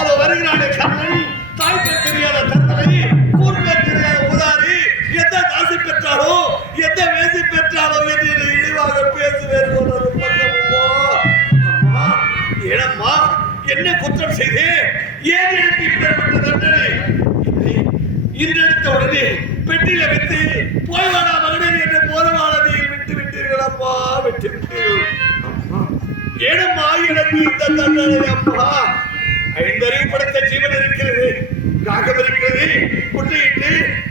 அது வருகிறானே கண்ணன் தாய்க்கு தெரியாத தந்தை ஊருக்கு தெரியாத உதாரி எந்த காசு பெற்றாலோ எந்த வேசி பெற்றாலோ என்று இழிவாக பேசுவேன். ஏனம்மா என்ன குற்றம் செய்தேன்? ஏன் எனக்கு இப்பேற்பட்ட தண்டனை? இன்றெடுத்த உடனே பெட்டியில வைத்து போய் வாடா மகனே என்று போரவானதியில் விட்டு விட்டீர்களப்பா, விட்டு விட்டீர்கள். ஏனம்மா எனக்கு இந்த தண்டனை? அம்மா, ஐந்தறிவு படைத்த ஜீவன் இருக்கிறது, காகம் இருக்கிறது, முட்டையிட்டு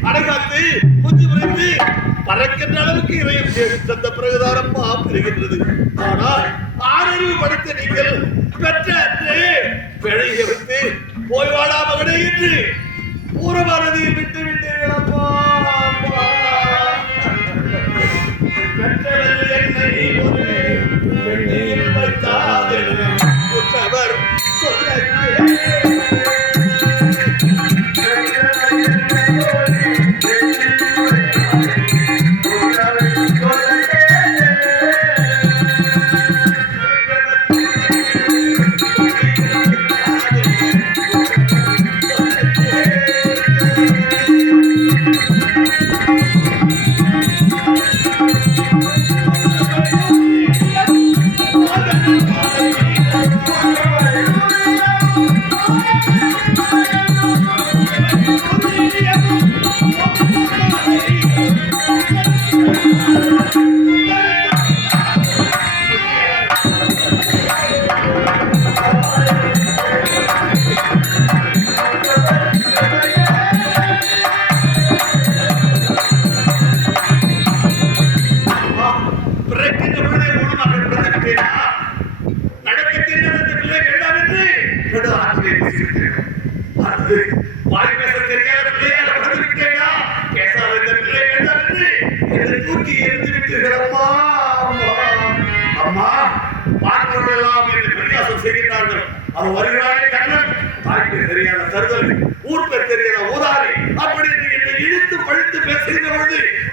அடைகாத்து குஞ்சு முறைத்து பறக்கின்ற அளவுக்கு இறையும் தேடி தந்த பிறகுதானம்மா பெறுகின்றது. ஆனால் ஆறறிவு படைத்த நீங்கள் பெற்ற பிழையை வைத்து போய் வாடா மகனே என்று பூரபாரதியில் விட்டு விட்டீர்களப்பா. பெற்றவர் என்னை ஒரு பெண்ணில் வைத்தார் குற்றவர் சொல்ல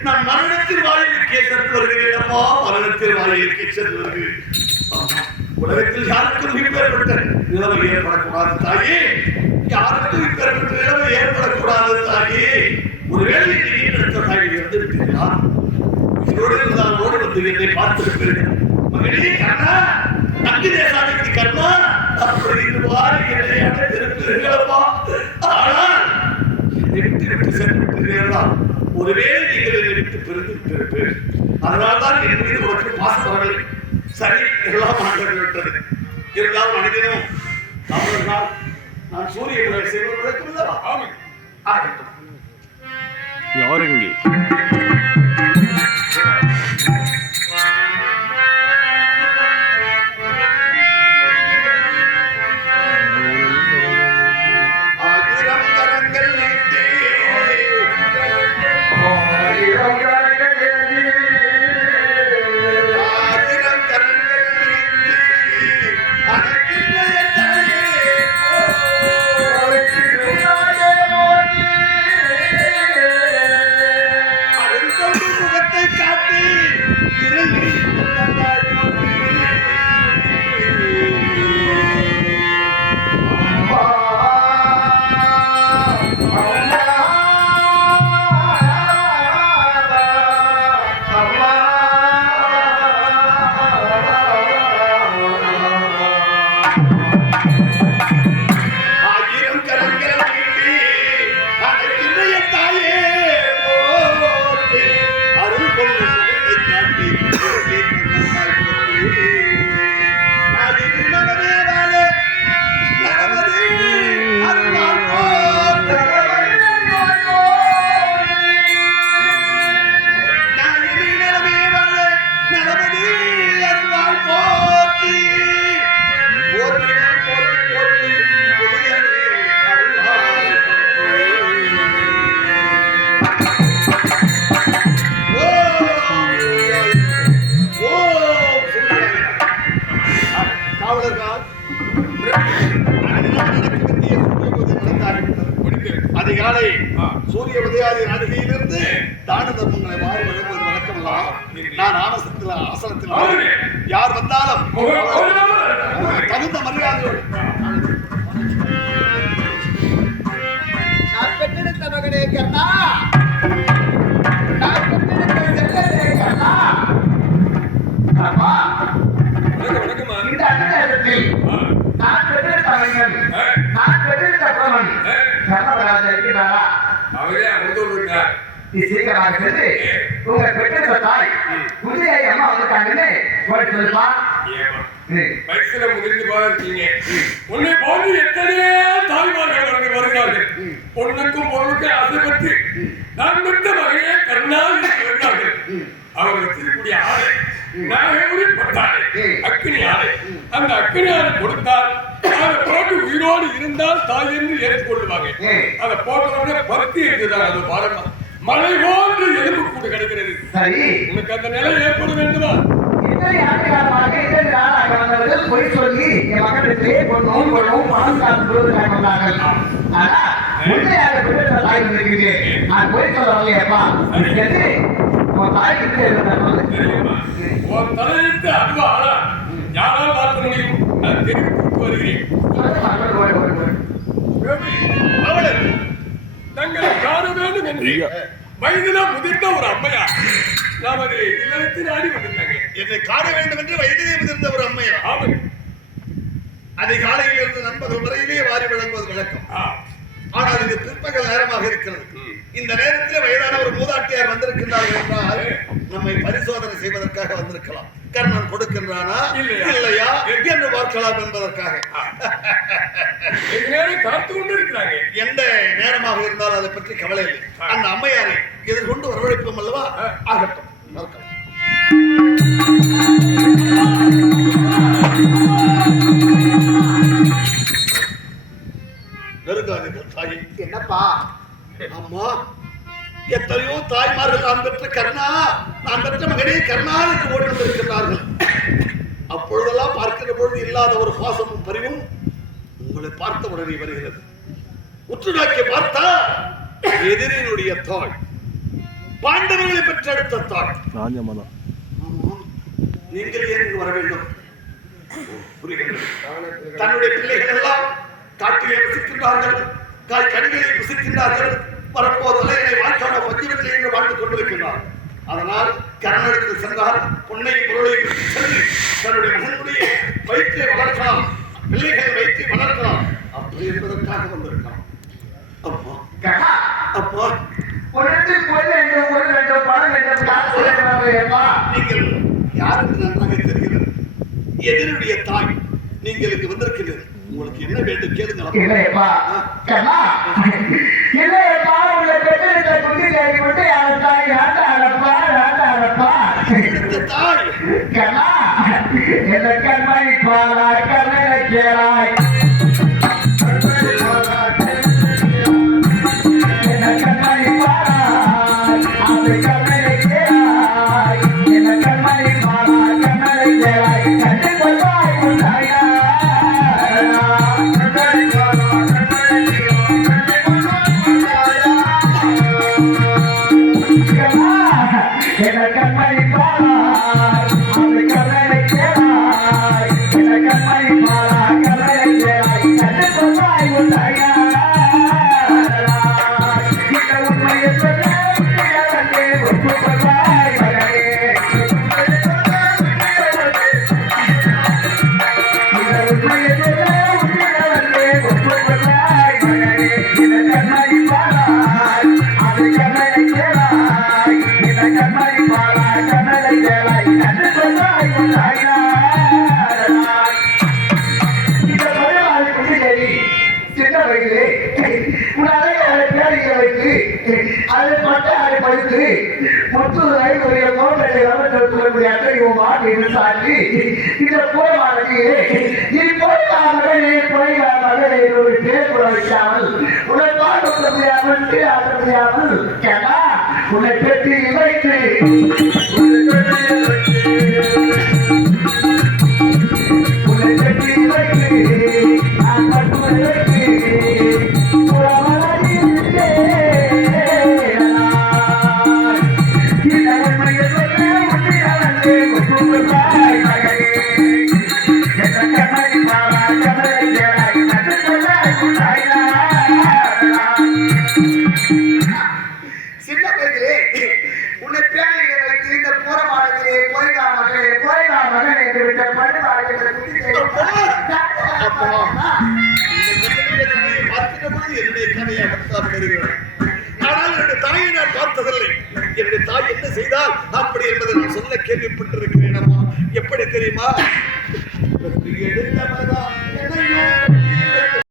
நான் மரணத்தில் வாயிலுக்கே சென்று வருகிறேன். அம்மா, மரணத்தில் வாயிலுக்கே சென்று வருகிறேன். உலகத்தில் யாருக்கும் இப்பேற்பட்ட நிலைமை ஏற்படக்கூடாது தாயே, யாருக்கும் இப்பேற்பட்ட நிலைமை ஏற்படக்கூடாது தாயே. ஒருவேளை நீங்க தாயை இருந்து விட்டீர்களா? இதோடு நான் ஓடி வந்து என்னை பார்த்திருக்கிறேன். மகனே கண்ணா, அங்கு தேசாதிக்கு கண்ணா அப்படி என்னை அடைத்திருக்கிறீர்களப்பா. ஆனால் விட்டு விட்டு சென்று விட்டீர்களா? ஒருவேளை நீங்கள் என்னை விட்டு பிரிந்திருப்பீர்கள். அதனால்தான் என் மீது உனக்கு பாசம் வரவில்லை. சரி, எல்லாம் விட்டது. இருந்தாலும் மனிதனும் அவர்களால் நான் சூரிய செய்வதற்குள்ளவா? ஆகட்டும். யாருங்க அதிகாலை சூரிய உதயாதி நாடுகையிலிருந்து தான தர்மங்களை மாறி வழங்குவது வழக்கமெல்லாம் நான் ஆசனத்தில் யார் வந்தாலும் தகுந்த மரியாதையோடு நான் பெற்றிருந்த பிரமன் தர்மராஜா இருக்கிறாரா? அவரே அமுதோடு இருக்கார். நீ சீக்கிரமாக சென்று உங்க பெற்றிருந்த தாய் புதிய அம்மா வந்துட்டாங்கன்னு போய் சொல்லுப்பா. வயசுல முதிர்ந்து போயிருக்கீங்க. உன்னை போன்று எத்தனையோ தாய்மார்கள் வருகிறார்கள். பொண்ணுக்கும் பொருளுக்கும் ஆசைப்பட்டு நான் பெற்ற மகனே கருணால் வருகிறார்கள். அவர் வச்சிருக்கக்கூடிய ஆடை நாகூரி பட்டாடை, அக்கினி ஆடை. அந்த அக்கினி ஆடை கொடுத்தால் அதை போட்டு உயிரோடு இருந்தால் தாய் என்று ஏற்றுக்கொள்ளுவாங்க. அதை போட்டவுடனே பருத்தி இருக்கிறார். அது பாருங்க, மழை போன்று எலும்பு கூட்டு கிடைக்கிறது. சரி, உனக்கு அந்த நிலை ஏற்பட வேண்டுமா? இத்தனை ஆண்டுகாலமாக இத்தனை நாளாக வந்தவர்கள் பொய் சொல்லி என் மக்களுக்கு பொண்ணும் பொண்ணும் பணம் காத்து வந்தார்கள். ஆனா உண்மையாக பெற்ற தாய் வந்திருக்கிறேன். நான் பொய் சொல்ல வரலையப்பா. எது உன் தாய் கிட்ட இருந்தாங்க உன் தலையெழுத்து அதுவா யாரால் பார்க்க முடியும்? நான் தெரிவித்து வருகிறேன். தங்களை காண வேண்டும் என்று வயதில முதிர்ந்த ஒரு அம்மையா நமது இல்லத்தில் ஆடி வந்திருந்தாங்க. என்னை காண வேண்டும் என்று வயதிலே முதிர்ந்த ஒரு அம்மையா? ஆமாம். அதிகாலையில் இருந்து நண்பர்கள் வரையிலே வாரி வழங்குவது வழக்கம். ஆனால் இது பிற்பகல் நேரமாக இருக்கிறது. இந்த நேரத்தில் வயதான ஒரு மூதாட்டியார் வந்திருக்கின்றார்கள் என்றால் நம்மை பரிசோதனை செய்வதற்காக வந்திருக்கலாம். கர்ணன் கொடுக்கின்றானா இல்லையா என்று பார்க்கலாம் என்பதற்காக காத்து கொண்டு இருக்கிறாங்க. எந்த நேரமாக இருந்தாலும் அதை பற்றி கவலை இல்லை. அந்த அம்மையாரை எதிர்கொண்டு வரவழைப்போம் அல்லவா? ஆகட்டும். நெருங்காதீர்கள் தாய். என்னப்பா? அம்மா, எத்தனையோ தாய்மார்கள் நான் பெற்ற கர்ணா, நான் பெற்ற மகனே கர்ணா என்று ஓடி வந்திருக்கிறார்கள். அப்பொழுதெல்லாம் பார்க்கிற பொழுது இல்லாத ஒரு பாசமும் பரிவும் உங்களை பார்த்த உடனே வருகிறது. உற்று நோக்கி பார்த்தா எதிரினுடைய தாய், பாண்டவர்களை பெற்றெடுத்த தாய். நீங்கள் ஏன் வர வேண்டும்? புரிகிறது. தன்னுடைய பிள்ளைகள் எல்லாம் காட்டிலே வசிக்கின்றார்கள், காய் கனிகளை புசிக்கின்றார்கள், வரப்போதலை வாழ்க்கையோட பஞ்சுவத்தில் என்று வாழ்ந்து கொண்டிருக்கிறார். அதனால் கர்ணனுக்கு சென்றால் பொன்னை பொருளை சென்று தன்னுடைய மகனுடைய வயிற்றை வளர்க்கலாம், பிள்ளைகளை வைத்து வளர்க்கலாம் அப்படி என்பதற்காக வந்திருக்கலாம். அப்பா அப்பா, நீங்கள் யார் என்று நன்றாக தெரிகிறது. எதிரியுடைய தாய் நீங்கள் வந்திருக்கிறது. உங்களுக்கு என்ன வேண்டும் கேளுங்க. இல்லையப்பா கண்ணா, இல்லையப்பா உங்களை பெற்றெடுத்த குட்டியை விட்டு அழைத்தாய். ஆண்டாடப்பா ஆண்டாடப்பா தாய் கண்ணா, என்ன கண்மை பாலா கண்ணனை கேளாய். என்ன கண்மை பாலாய் அது கண்ணனை கேளாய். என்ன கண்மை பாலா கண்ணனை கேளாய். கண்ணை கொள்வாய் உண்டாயா உன்னை பெற்றி வைத்து என்னுடைய கதையாகத்தான் வருகிறேன். ஆனால் என்னுடைய தாயை நான் பார்த்ததில்லை. என்னுடைய தாய் என்ன செய்தால் அப்படி என்பதை நான் சொல்ல கேள்விப்பட்டிருக்கிறேன் அம்மா. எப்படி தெரியுமா? என்னையும்